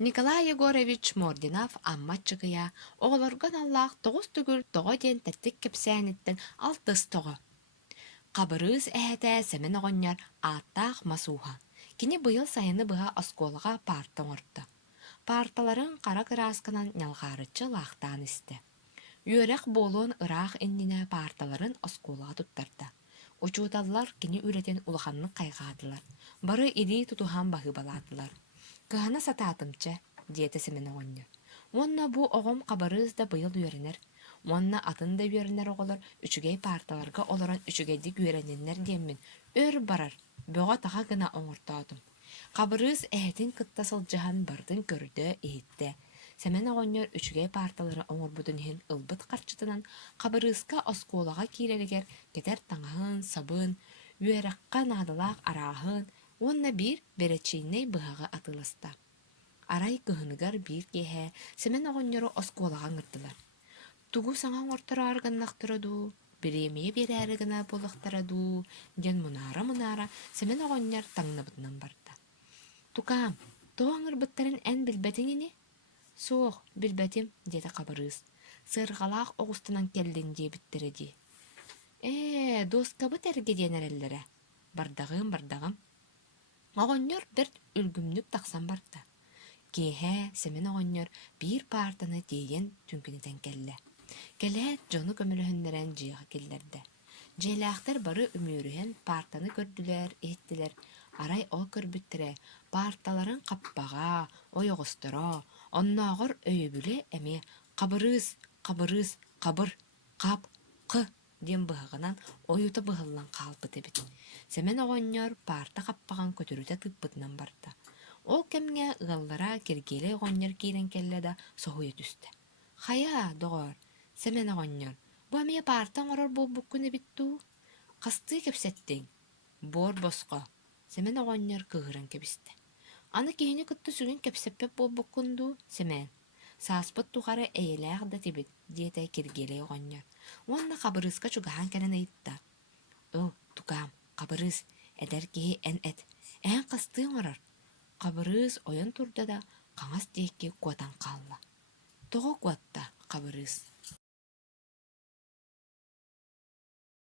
Николай Егорович Мординов аммаччыгыя оҕолоргон аллаах тоҕус түгүл тоҕо диэн тэттик кэпсээниттэн алтыс тоҕо. Қабырыз әһэтэ сэмэн оҕонньор ааттаах масууһа. Кини быйыл сайыны быһа оскуолаҕа парта оҥорто. Парталарын хара кыраасканан ньалҕаарыччы лаахтаан истэ. Үөрэх буолуон ыраах иннинэ парталарын оскуолаҕа туттарда. Учууталлар кини үретен улаханнык кайгаатылар. Бары ирии тутуһан баһыыбалаатылар. Кыһана сатаатымча, диэте сэмэн оҕонньор. Уонна бу оҕом хабарыыз да быйыл үөрэнэр. Уонна атын да үөрэнэр оҕолор үчүгэй парталарга олорон үчүгэйдик үөрэннэннэр диэммин. Өр барар, бөҕө таха гына оҥортоотум. Хабарыыз эһэтин кытта сылдьаһан бардын көрдөө иһитте. Сэмэн оҕонньор үчүгэй парталары оҥорбутун иһин ылбыт харчытынан хабарыыска оскуолаҕа киирэригэр кетэр таҥаһын, сабыын, үөрэххэ наадалаах арааһын, уонна биир бэречииннэй быһаҕа атыласта. Арай кыһыныгар биир киэһэ сэмэн оҕонньоро оскуолаҕа ҥырдылар. Тугу саҥа оҥортороор ганнахтара дуу, бириэмиэ биэрээри гына буолахтара дуу, диэн мунаара сэмэн оҕонньор таҥнабытынан барда. Тукаам, тоҕо аҥырбыттарын эн билбэтиҥ ini? Суох, билбэтим, диэте хабарыыс. Сыарҕалаах оҕустунан келлин диэбиттэрэ дии. Доскабыт эрге диэнэрэллэрэ. Бардағым. Оҕонньор бэрт үлгүмнүк тахсан барда. Киэһэ сэмэн оҕонньор биир партаны тиийэн түнкүнэтэн келлэ. Келэһät дьону көмөлөһүннэрэн дьыаха киллэрдэ. Дьиэлээхтэр бары үмүөрүһэн партаны көрдүлэр, иһиттилэр. Арай ол көрбүттэрэ парталарын каппаҕа, ойоҕосторо, оннооҕор өйөбүлэ эми хабырыыс, хабыр, хап, хы диэн быһаҕынан ойута быһыллан хаалбыт эбит. Сэмэн оҕонньор парта хаппаҕан көтөрүтэ тыппытынан барда. Ол кэмҥэ ыаллара киргиэлэ оҕонньор киирэн келлэ да соһуйа түстэ. Хая, доҕор, сэмэн оҕонньор, бу эмиэ парта оҥорор буолбуккун эбит дуу? Хастыы кэпсэттиҥ. Буор босхо, сэмэн оҕонньор кыыһыран кэбистэ. Аны киһини кытта сүгүн кэпсэппэп буолбуккун дуу, сэмэн. Сааспыт тухары эйэлээх да тибит, диэтэ киргиэлэ оҕонньор. Уонна хабырыыска чугаһан кэнэн ыйытта. Тукаам, хабырыыс, эдэр киһи эн эт. Эһэн хастыы оҥорор. Хабырыыс ойон турда да хаҥас диэкки куотан хаалла. Тоҕо куотта, хабырыыс.